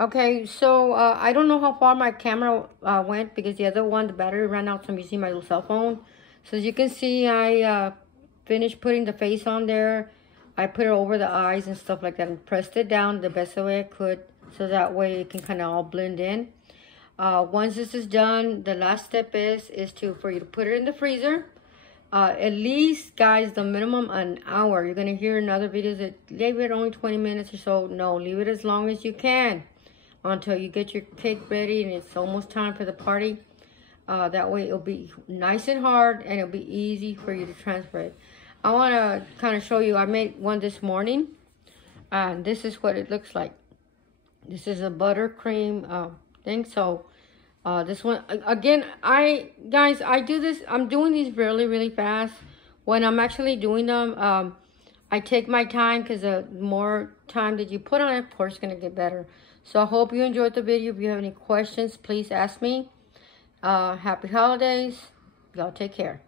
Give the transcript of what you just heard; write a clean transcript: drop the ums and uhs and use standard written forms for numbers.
Okay, so I don't know how far my camera went because the other one, the battery ran out, so I'm using my little cell phone. So as you can see, I finished putting the face on there. I put it over the eyes and stuff like that and pressed it down the best way I could so that way it can kind of all blend in. Once this is done, the last step is for you to put it in the freezer. At least, guys, the minimum an hour. You're going to hear in other videos that leave it only 20 minutes or so. No, leave it as long as you can until you get your cake ready and it's almost time for the party. That way it'll be nice and hard and it'll be easy for you to transfer it. I want to kind of show you, I made one this morning and this is what it looks like. This is a buttercream thing. So this one, again, guys, I do this, I'm doing these really fast. When I'm actually doing them, I take my time because the more time that you put on it, of course, it's going to get better. So I hope you enjoyed the video. If you have any questions, please ask me. Happy holidays. Y'all take care.